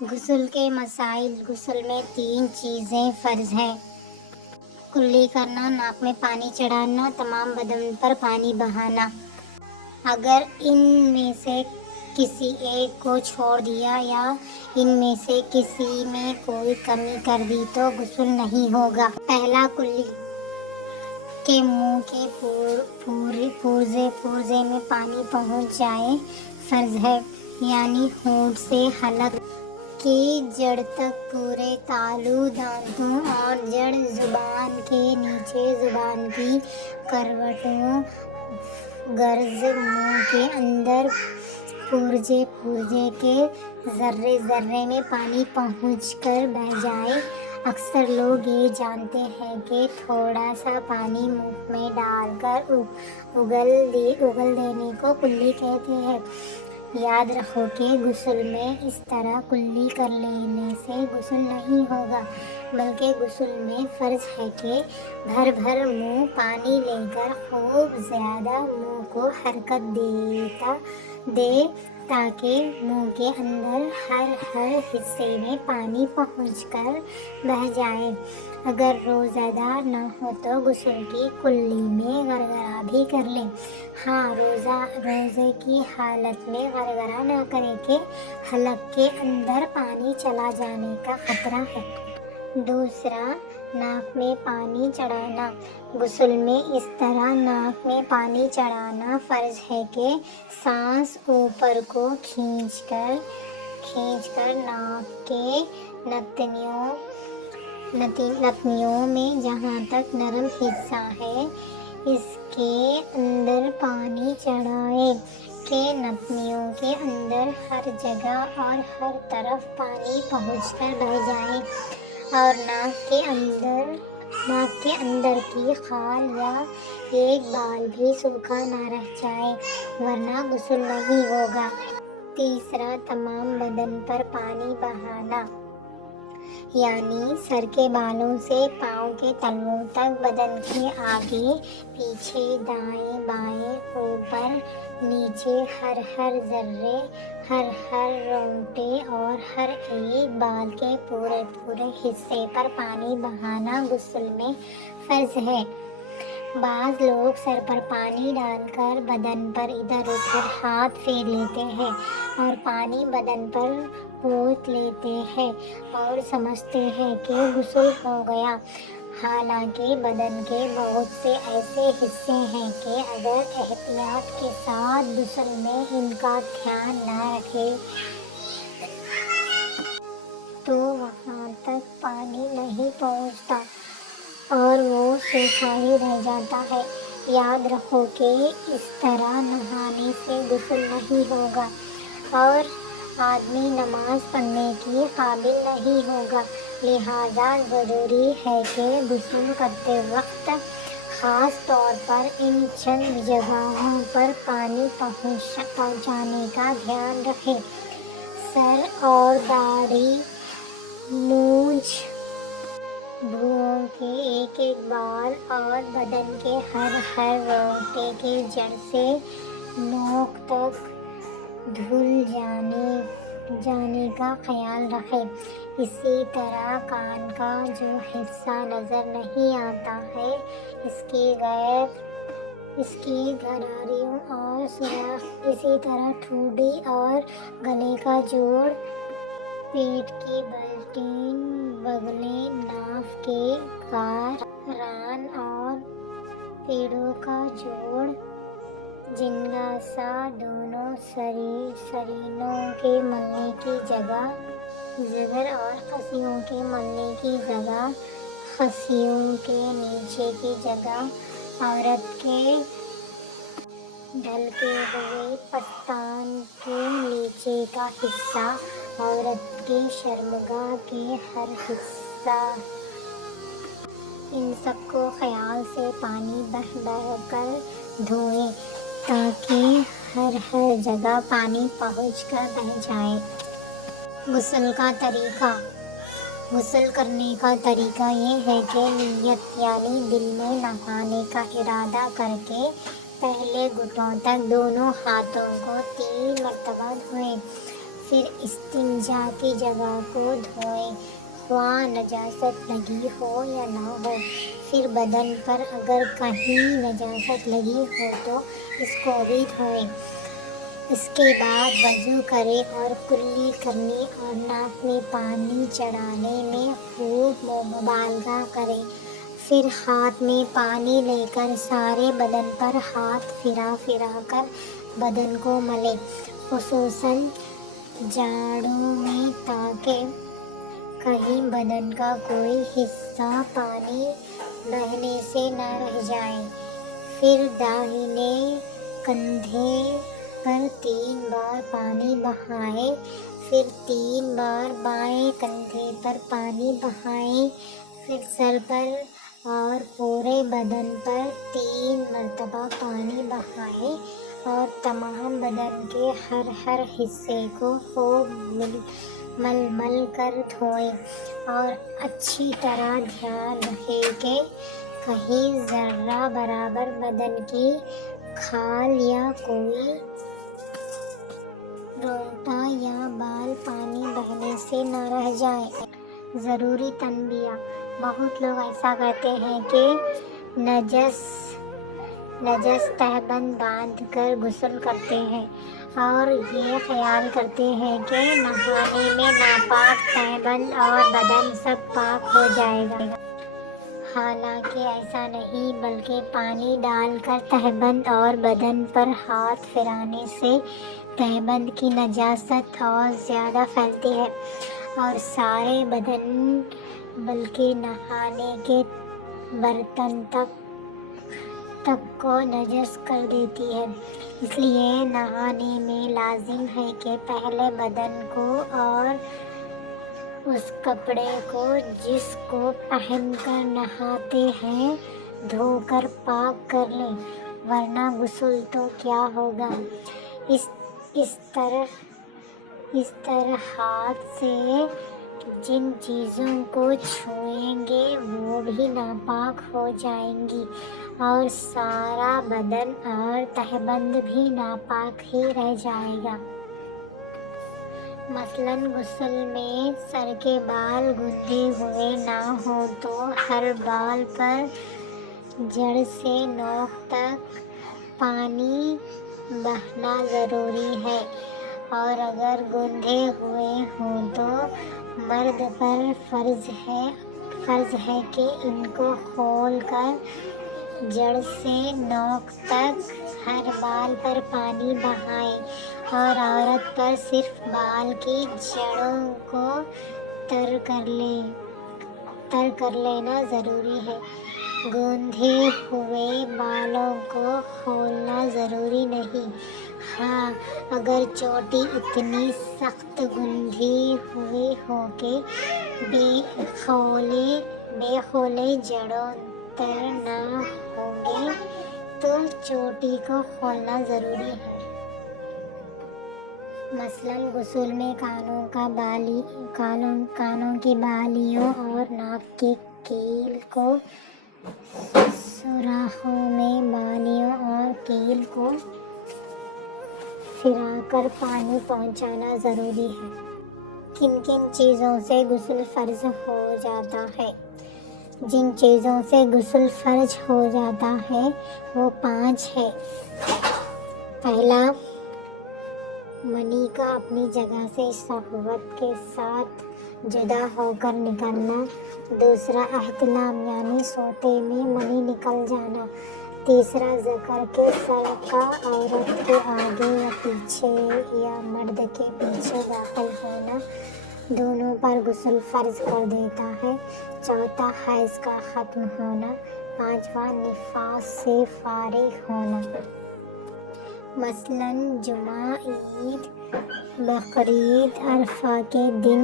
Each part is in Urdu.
غسل کے مسائل۔ غسل میں 3 چیزیں فرض ہیں: کلی کرنا، ناک میں پانی چڑھانا، تمام بدن پر پانی بہانا۔ اگر ان میں سے کسی ایک کو چھوڑ دیا یا ان میں سے کسی میں کوئی کمی کر دی تو غسل نہیں ہوگا۔ پہلا، کلی کے منہ کے پورزے میں پانی پہنچ جائے فرض ہے، یعنی ہونٹ سے حلق کی جڑ تک پورے تالو، دانتوں اور جڑ زبان کے نیچے زبان کی کروٹوں غرض منہ کے اندر پورزے کے ذرے ذرے میں پانی پہنچ کر بہہ جائے۔ اکثر لوگ یہ جانتے ہیں کہ تھوڑا سا پانی منہ میں ڈال کر اگل دینے کو کلی کہتے ہیں۔ یاد رکھو کہ غسل میں اس طرح کلی کر لینے سے غسل نہیں ہوگا، بلکہ غسل میں فرض ہے کہ بھر منہ پانی لے کر خوب زیادہ منہ کو حرکت دے تاکہ منہ کے اندر ہر حصے میں پانی پہنچ کر بہہ جائے۔ اگر روزہ دار نہ ہو تو غسل کی کلی میں غرغرہ بھی کر لے۔ ہاں، روزے کی حالت میں غرغرہ نہ کرے کہ حلق کے اندر پانی چلا جانے کا خطرہ ہے۔ دوسرا، ناک میں پانی چڑھانا۔ غسل میں اس طرح ناک میں پانی چڑھانا فرض ہے کہ سانس اوپر کو کھینچ کر ناک کے نتنیوں میں جہاں تک نرم حصہ ہے اس کے اندر پانی چڑھائیں کہ نتنیوں کے اندر ہر جگہ اور ہر طرف پانی پہنچ کر بہہ جائے اور ناک کے اندر کی خال یا ایک بال بھی سوکھا نہ رہ جائے، ورنہ غسل نہیں ہوگا۔ تیسرا، تمام بدن پر پانی بہانا، یعنی سر کے بالوں سے پاؤں کے تلوؤں تک، بدن کے آگے پیچھے، دائیں بائیں، اوپر نیچے، ہر ذرے، ہر رونٹے اور ہر ایک بال کے پورے حصے پر پانی بہانا غسل میں فرض ہے۔ بعض لوگ سر پر پانی ڈال کر بدن پر ادھر ادھر ہاتھ پھیر لیتے ہیں اور پانی بدن پر پوچھ لیتے ہیں اور سمجھتے ہیں کہ غسل ہو گیا، حالانکہ بدن کے بہت سے ایسے حصے ہیں کہ اگر احتیاط کے ساتھ غسل میں ان کا دھیان نہ رکھے تو وہاں تک پانی نہیں پہنچتا اور وہ سوکھا ہی رہ جاتا ہے۔ یاد رکھو کہ اس طرح نہانے سے غسل نہیں ہوگا اور آدمی نماز پڑھنے کے قابل نہیں ہوگا، لہٰذا ضروری ہے کہ غسل کرتے وقت خاص طور پر ان چند جگہوں پر پانی پہنچانے کا دھیان رکھیں: سر اور داڑھی، مونچھ، بھوؤں کے ایک بال اور بدن کے ہر رونٹے کی جڑ سے نوک تک دھل جانے کا خیال رکھیں۔ اسی طرح کان کا جو حصہ نظر نہیں آتا ہے، اس کی گھراریوں اور سوراخ، اسی طرح ٹھوڑی اور گلے کا جوڑ، پیٹ کی بلٹین، بغلیں، ناف کے غار، ران اور پیڑوں کا جوڑ، جنگاسا، دونوں سرینوں کے ملنے کی جگہ، جگر اور خصیوں کے ملنے کی جگہ، خصیوں کے نیچے کی جگہ، عورت کے ڈھلکے ہوئے پستان کے نیچے کا حصہ، عورت کے شرمگاہ کے ہر حصہ، ان سب کو خیال سے پانی بہہ کر دھوئیں تاکہ ہر جگہ پانی پہنچ کر بہہ جائے۔ غسل کا طریقہ۔ غسل کرنے کا طریقہ یہ ہے کہ نیت یعنی دل میں نہانے کا ارادہ کر کے پہلے گھٹنوں تک دونوں ہاتھوں کو 3 مرتبہ دھوئیں، پھر استنجا کی جگہ کو دھوئیں، خواہ نجاست لگی ہو یا نہ ہو۔ پھر بدن پر اگر کہیں نجاست لگی ہو تو اس کو بھی دھوئیں۔ اس کے بعد وضو کریں اور کلی کرنے اور ناک میں پانی چڑھانے میں خوب مبالغہ کریں۔ پھر ہاتھ میں پانی لے کر سارے بدن پر ہاتھ پھرا پھرا کر بدن کو ملیں، خصوصاً جاڑوں میں، تاکہ کہیں بدن کا کوئی حصہ پانی بہنے سے نہ رہ جائے۔ پھر داہنے کندھے پر 3 بار پانی بہائیں، پھر 3 بار بائیں کندھے پر پانی بہائیں، پھر سر پر اور پورے بدن پر 3 مرتبہ پانی بہائیں اور تمام بدن کے ہر حصے کو خوب مل مل کر دھوئیں، اور اچھی طرح دھیان رکھیں کہ کہیں ذرہ برابر بدن کی کھال یا کوئی رونگٹا یا بال پانی بہنے سے نہ رہ جائے۔ ضروری تنبیہ: بہت لوگ ایسا کرتے ہیں کہ نجس تہبند باندھ کر غسل کرتے ہیں اور یہ خیال کرتے ہیں کہ نہانے میں ناپاک تہبند اور بدن سب پاک ہو جائے گا۔ حالانکہ ایسا نہیں، بلکہ پانی ڈال کر تہبند اور بدن پر ہاتھ پھرانے سے تہبند کی نجاست اور زیادہ پھیلتی ہے اور سارے بدن بلکہ نہانے کے برتن تک کو نجس کر دیتی ہے۔ اس لیے نہانے میں لازم ہے کہ پہلے بدن کو اور اس کپڑے کو جس کو پہن کر نہاتے ہیں دھو کر پاک کر لیں، ورنہ غسل تو کیا ہوگا۔ اس طرح ہاتھ سے جن چیزوں کو چھوئیں گے وہ بھی ناپاک ہو جائیں گی اور سارا بدن اور تہبند بھی ناپاک ہی رہ جائے گا۔ مثلاً غسل میں سر کے بال گوندھے ہوئے نہ ہوں تو ہر بال پر جڑ سے نوک تک پانی بہنا ضروری ہے، اور اگر گوندھے ہوئے ہوں تو مرد پر فرض ہے کہ ان کو کھول کر جڑ سے نوک تک ہر بال پر پانی بہائیں، اور عورت پر صرف بال کی جڑوں کو تر کر لینا ضروری ہے۔ گوندھے ہوئے بالوں کو کھولنا ضروری نہیں۔ ہاں، اگر چوٹی اتنی سخت گوندھی ہوئی ہو کہ بے کھولے جڑوں تر نہ ہوں گی تو چوٹی کو کھولنا ضروری ہے۔ مثلاً غسل میں کانوں کی بالیوں اور ناک کی کیل کو، سوراخوں میں بالیوں اور کیل کو پھرا کر پانی پہنچانا ضروری ہے۔ کن کن چیزوں سے غسل فرض ہو جاتا ہے؟ جن چیزوں سے غسل فرض ہو جاتا ہے وہ 5 ہیں۔ پہلا، منی کا اپنی جگہ سے شہوت کے ساتھ جدا ہو کر نکلنا۔ دوسرا، احتلام یعنی سوتے میں منی نکل جانا۔ تیسرا، ذکر کے سر کا عورت کے آگے یا پیچھے یا مرد کے پیچھے داخل ہونا، دونوں پر غسل فرض کر دیتا ہے۔ چوتھا، حیض کا ختم ہونا۔ پانچواں، نفاس سے فارغ ہونا۔ مثلاً جمعہ، عید، بقرعید، عرفہ کے دن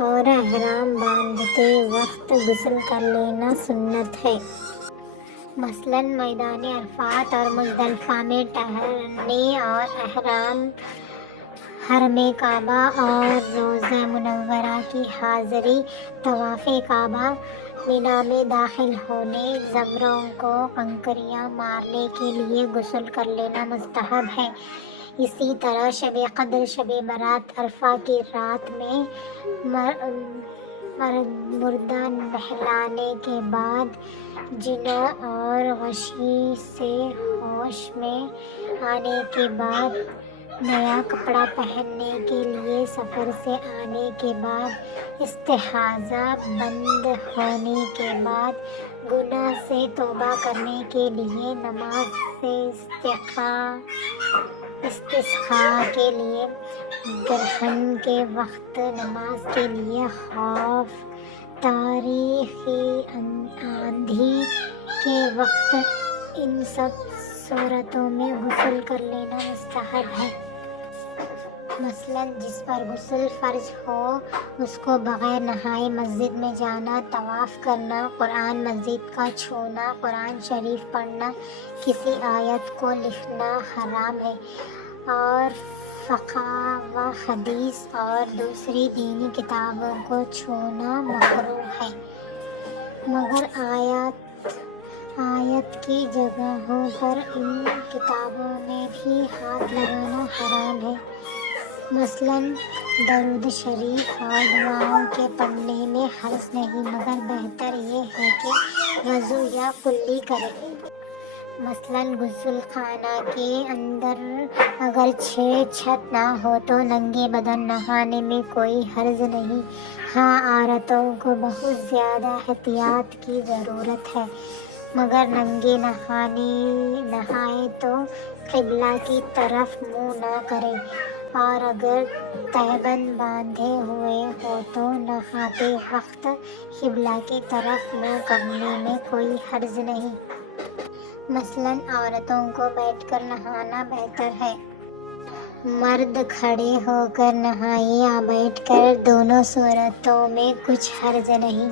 اور احرام باندھتے وقت غسل کر لینا سنت ہے۔ مثلاً میدان عرفات اور مزدلفہ میں ٹہرنے اور حرم کعبہ اور روضہ منورہ کی حاضری، طواف کعبہ، مینا میں داخل ہونے، زمروں کو کنکریاں مارنے کے لیے غسل کر لینا مستحب ہے۔ اسی طرح شب قدر، شب برات، عرفہ کی رات میں مردہ نہلانے کے بعد جنوں اور غشی سے ہوش میں آنے کے بعد، نیا کپڑا پہننے کے لیے سفر سے آنے کے بعد، استحاضہ بند ہونے کے بعد، گناہ سے توبہ کرنے کے لیے، نماز سے استسقاء کے لیے، گرہن کے وقت نماز کے لیے، خوف تاریخی آندھی کے وقت، ان سب صورتوں میں غسل کر لینا مستحب ہے۔ مثلاً جس پر غسل فرض ہو اس کو بغیر نہائے مسجد میں جانا، طواف کرنا، قرآن مجید کا چھونا، قرآن شریف پڑھنا، کسی آیت کو لکھنا حرام ہے، اور فقہ و حدیث اور دوسری دینی کتابوں کو چھونا مکروہ ہے، مگر آیت کی جگہوں پر ان کتابوں میں بھی ہاتھ لگانا حرام ہے۔ مثلاً درود شریف اور دعاؤں کے پڑھنے میں حرج نہیں، مگر بہتر یہ ہے کہ وضو یا کلی کرے۔ مثلاً غسل خانہ کے اندر اگرچہ چھت نہ ہو تو ننگے بدن نہانے میں کوئی حرج نہیں۔ ہاں، عورتوں کو بہت زیادہ احتیاط کی ضرورت ہے، مگر ننگے نہائے تو قبلہ کی طرف منہ نہ کرے، اور اگر تہبند باندھے ہوئے ہو تو نہاتے وقت قبلہ کی طرف منہ کرنے میں کوئی حرج نہیں۔ مثلاً عورتوں کو بیٹھ کر نہانا بہتر ہے، مرد کھڑے ہو کر نہائے یا بیٹھ کر، دونوں صورتوں میں کچھ حرج نہیں۔